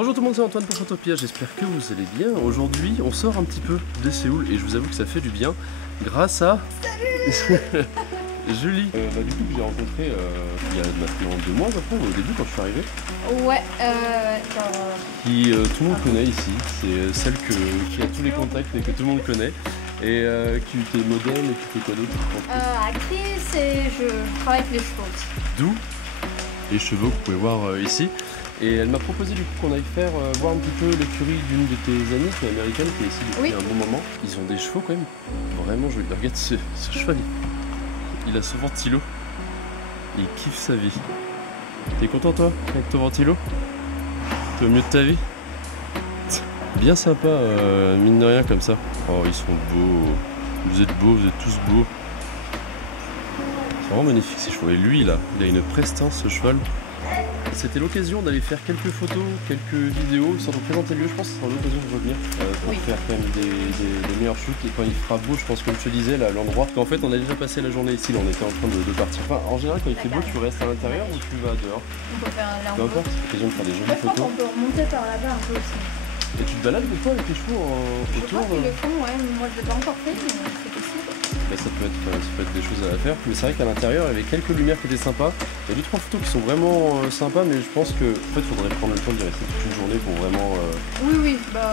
Bonjour tout le monde, c'est Antoine pour Photopia, j'espère que vous allez bien. Aujourd'hui, on sort un petit peu de Séoul et je vous avoue que ça fait du bien grâce à... Julie, du coup que j'ai rencontré il y a maintenant 2 mois à peu près, au début quand je suis arrivé. Ouais, Qui tout le monde connaît ici, c'est celle qui a tous les contacts et que tout le monde connaît. Et qui est modèle et qui fait quoi d'autre? actrice et je travaille avec les chevaux aussi. D'où les chevaux que vous pouvez voir ici. Et elle m'a proposé du coup qu'on aille faire voir un petit peu l'écurie d'une de tes amies qui est américaine, qui est ici depuis un bon moment. Ils ont des chevaux quand même vraiment jolis. Regarde ce cheval, il a son ventilo. Il kiffe sa vie. T'es content toi avec ton ventilo? T'es au mieux de ta vie? Bien sympa, mine de rien comme ça. Oh ils sont beaux. Vous êtes beaux, vous êtes tous beaux. C'est vraiment magnifique ces chevaux. Et lui là, il a une prestance ce cheval. C'était l'occasion d'aller faire quelques photos, quelques vidéos, sans nous présenter le lieu. Je pense que ce sera l'occasion de revenir pour faire quand même des meilleurs shoots. Et quand il fera beau, je pense comme je te disais, l'endroit. Qu'en fait, on a déjà passé la journée ici, là, on était en train de partir. Enfin, en général, quand il fait beau, tu restes à l'intérieur ou tu vas dehors? On peut faire là, peu importe, c'est l'occasion de faire des jolies je crois photos. qu'on peut remonter par là-bas un peu aussi. Et tu te balades des fois avec tes chevaux Je autour? crois qu'ils le font, ouais, moi je l'ai pas encore fait, mais c'est possible. Bah, ça peut être des choses à faire, mais c'est vrai qu'à l'intérieur il y avait quelques lumières qui étaient sympas. Il y a 2-3 photos qui sont vraiment sympas, mais je pense que en fait, il faudrait prendre le temps d'y rester toute une journée pour vraiment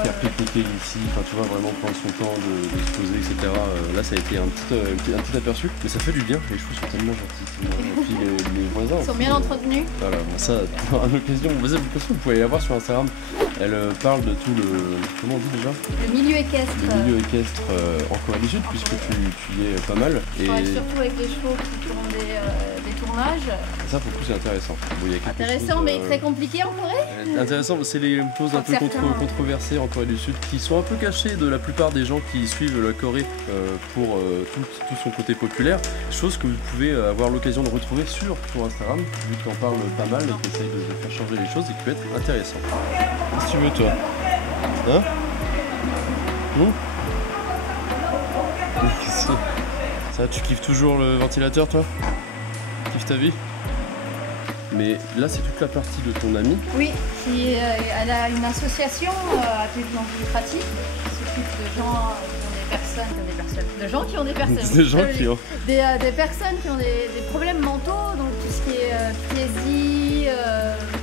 faire pique-niquer ici, enfin tu vois, vraiment prendre son temps de se poser, etc. Là ça a été un petit aperçu, mais ça fait du bien, les chevaux sont tellement gentils. Et puis les voisins Ils sont bien entretenus. Voilà, bon, ça, à l'occasion, vous pouvez aller voir sur Instagram. Elle parle de tout le... Comment on dit déjà? Le milieu équestre. Le milieu équestre en Corée du Sud, puisque tu y es pas mal. Je travaille surtout avec les chevaux qui font des tournages. Ça, pour le coup, c'est intéressant. Bon, Intéressant, mais très compliqué en Corée. Intéressant, c'est les choses un peu controversées en Corée du Sud, qui sont un peu cachées de la plupart des gens qui suivent la Corée pour tout son côté populaire. Chose que vous pouvez avoir l'occasion de retrouver sur ton Instagram, vu que tu en parles pas mal et que tu essayes de faire changer les choses et qui peut être intéressant. Qu'est-ce que tu veux, toi? Hein? Qu'est-ce que c'est? Ça, tu kiffes toujours le ventilateur, toi? Tu kiffes ta vie? Mais là, c'est toute la partie de ton amie. Oui, elle a une association à but non lucratif qui s'occupe de gens qui ont des personnes qui ont des problèmes mentaux, donc tout ce qui est amnésie,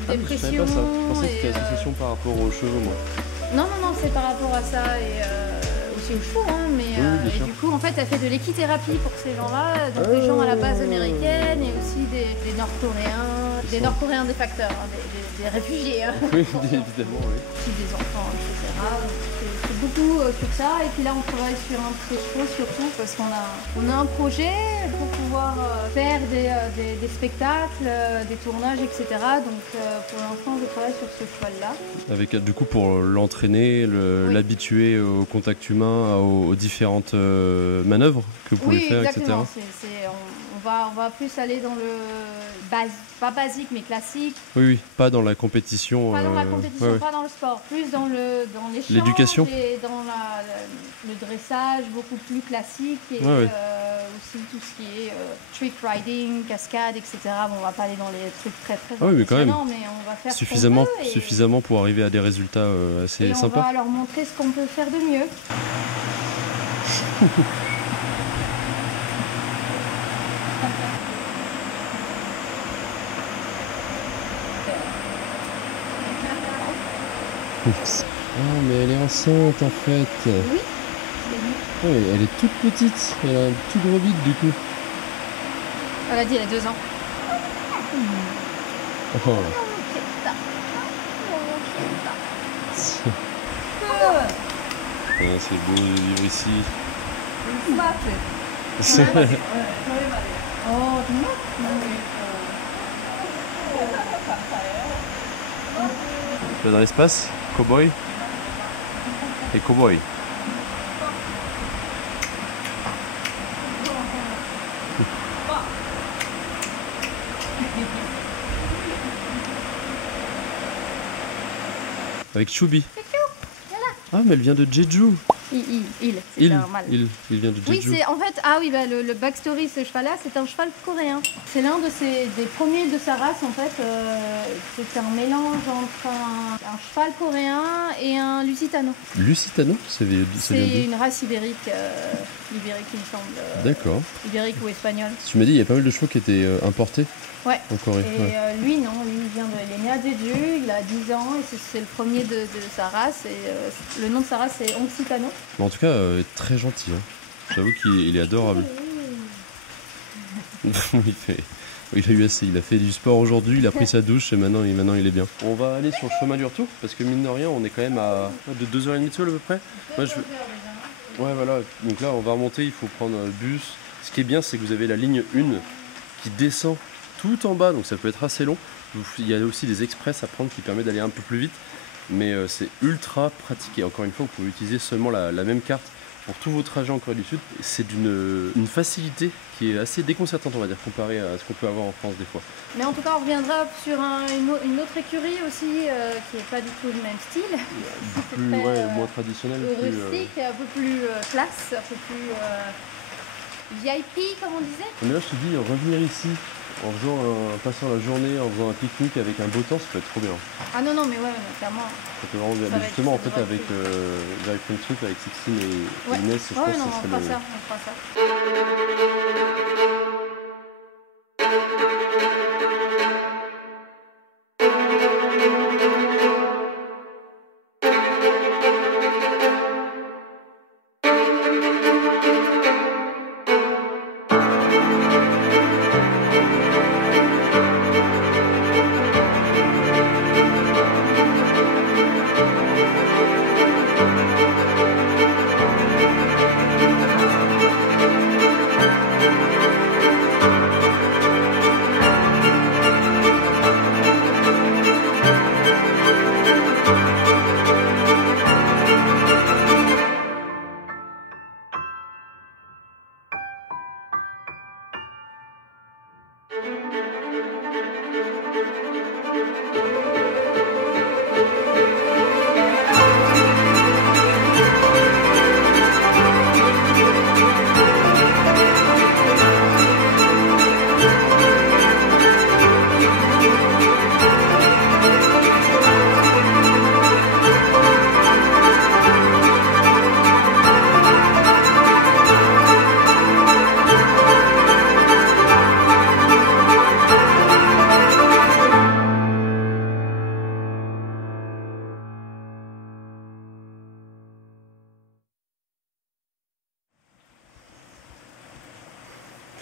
dépression. Je savais pas ça. Je pensais que c'était l'association par rapport aux cheveux, moi. Non, c'est par rapport à ça et aussi aux chevaux, hein, mais et du coup, en fait, elle fait de l'équithérapie pour ces gens-là, donc des gens à la base américaine et aussi des Nord-Coréens, des facteurs, hein, des réfugiés. Hein. Oui, évidemment, oui. Puis des enfants, etc. C'est beaucoup sur ça. Et puis là, on travaille sur un petit chevaux surtout parce qu'on a un projet pour pouvoir faire des spectacles, des tournages, etc. Donc pour l'instant, je travaille sur ce cheval-là. Avec du coup pour l'entraîner, l'habituer au contact humain, aux différentes manœuvres que vous pouvez faire, exactement. etc. On va plus aller dans le pas basique mais classique. Oui, pas dans la compétition. Pas dans la compétition, pas dans le sport, plus dans l'échange, l'éducation et dans le dressage beaucoup plus classique et aussi tout ce qui est trick riding, cascade, etc. Bon, on va pas aller dans les trucs très mais quand même, mais on va faire suffisamment pour arriver à des résultats assez sympas. On va leur montrer ce qu'on peut faire de mieux. Oh, mais elle est enceinte en fait. Oui. Oui, elle est toute petite. Elle a un tout gros bide du coup. Elle a dit, elle a 2 ans. Oh. C'est beau de vivre ici. Tu vas dans l'espace, cowboy et cowboy. Avec Choubi. Ah, mais elle vient de Jeju. c'est un mâle. Il vient du Oui, Jeju. c'est en fait, le backstory, ce cheval-là, c'est un cheval coréen. C'est l'un des premiers de sa race, en fait. C'est un mélange entre un cheval coréen et un Lusitano. Lusitano, ça vient C'est une race ibérique, il me semble. D'accord. Ibérique ou espagnole. Tu m'as dit, il y a pas mal de chevaux qui étaient importés. Ouais. En Corée. Et lui, non, lui, il est né à Jeju, il a 10 ans, et c'est le premier de sa race. Et le nom de sa race, c'est Occitano. En tout cas, très gentil. Hein. J'avoue qu'il est adorable. Il a eu assez, il a fait du sport aujourd'hui, il a pris sa douche et maintenant il est bien. On va aller sur le chemin du retour parce que mine de rien, on est quand même à de 2h30 de sol à peu près. Moi, ouais, voilà, donc là on va remonter, il faut prendre le bus. Ce qui est bien, c'est que vous avez la ligne 1 qui descend tout en bas, donc ça peut être assez long. Il y a aussi des express à prendre qui permettent d'aller un peu plus vite, mais c'est ultra pratique. Et encore une fois, vous pouvez utiliser seulement la même carte pour tous vos trajets en Corée du Sud. C'est d'une facilité qui est assez déconcertante, on va dire, comparé à ce qu'on peut avoir en France des fois. Mais en tout cas, on reviendra sur une autre écurie aussi, qui n'est pas du tout le même style. Plus, moins traditionnel. Rustique, un peu plus classe, un peu plus VIP, comme on disait. Mais là, je te dis, revenir ici, en passant la journée, en faisant un pique-nique avec un beau temps, ça peut être trop bien. Ah non, mais clairement. Ça peut vraiment bien. Mais justement, en fait, avec Very Fun Trip, avec Sixtine et Inès, je pense que ça serait on fera ça.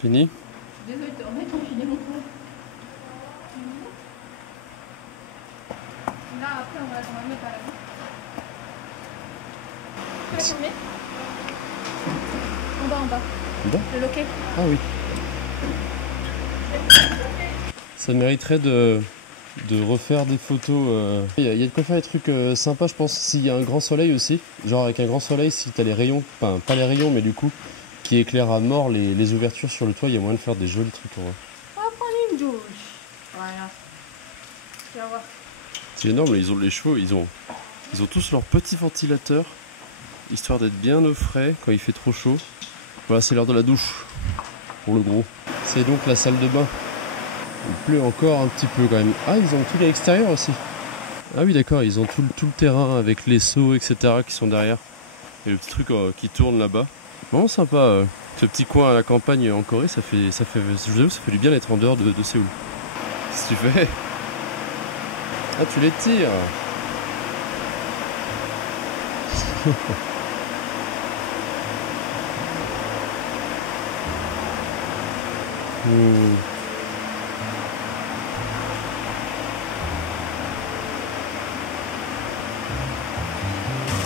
Fini ? Désolée de te remettre en filet, mon frère. Là, après, on va mettre à la main. Tu l'as filmé ? En bas. Bon. Le loquet. Ah oui. Ça mériterait de refaire des photos. Il y a de quoi faire des trucs sympas, je pense, s'il y a un grand soleil aussi. Genre avec un grand soleil, si t'as les rayons, enfin pas les rayons, mais du coup, qui éclaire à mort les ouvertures sur le toit, il y a moyen de faire des jolis trucs. On va prendre une douche. Voilà. Tu vas voir. C'est énorme, ils ont les chevaux, ils ont tous leur petit ventilateur, histoire d'être bien au frais quand il fait trop chaud. Voilà, c'est l'heure de la douche, pour le gros. C'est donc la salle de bain. Il pleut encore un petit peu quand même. Ah, ils ont tout à l'extérieur aussi. Ah oui, d'accord, ils ont tout le terrain avec les seaux, etc. qui sont derrière. Et le petit truc qui tourne là-bas. Vraiment sympa, ce petit coin à la campagne en Corée, ça fait, je vous avoue, ça fait du bien d'être en dehors de Séoul. Si tu fais... Ah, tu les tires.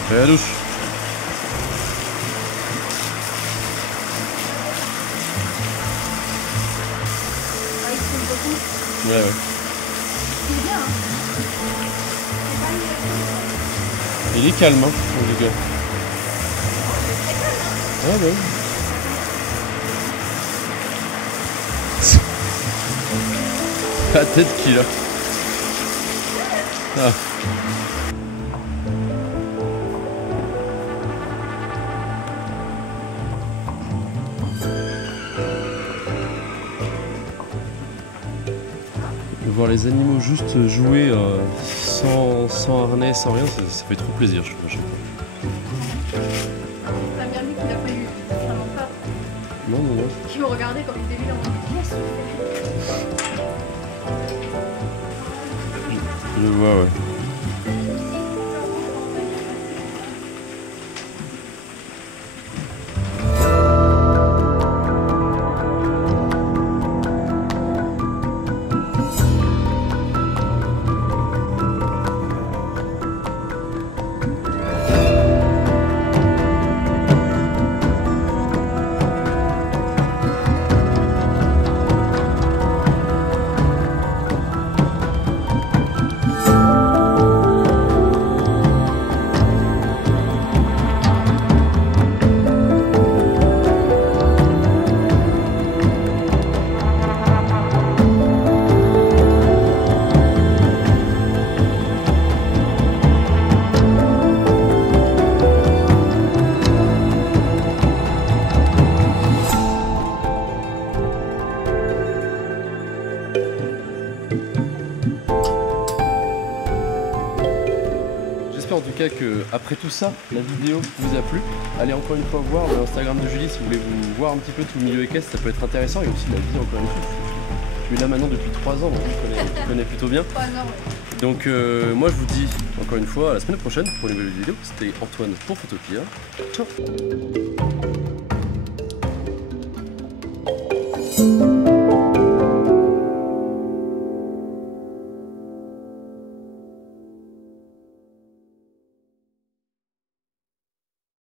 Fais la douche. Ah, il coule beaucoup. Ouais. C'est bien, hein. Il est calme, hein, en tout cas. Ah ouais. La tête qu'il a. Ah. Voir les animaux juste jouer sans harnais, sans rien, ça fait trop plaisir, je trouve. T'as bien vu qu'il a pas eu vraiment peur. Non, non, non. Qui me regardait comme il débile en mode qu'est-ce que tu fais? Je vois, ouais. J'espère en tout cas que après tout ça, la vidéo vous a plu. Allez encore une fois voir l'Instagram de Julie si vous voulez vous voir un petit peu tout le milieu équestre, ça peut être intéressant, et aussi la vie encore une fois. Tu es là maintenant depuis 3 ans, donc tu connais plutôt bien. 3 ans, ouais. Donc moi je vous dis encore une fois à la semaine prochaine pour une nouvelle vidéo. C'était Antoine pour Photopia. Ciao.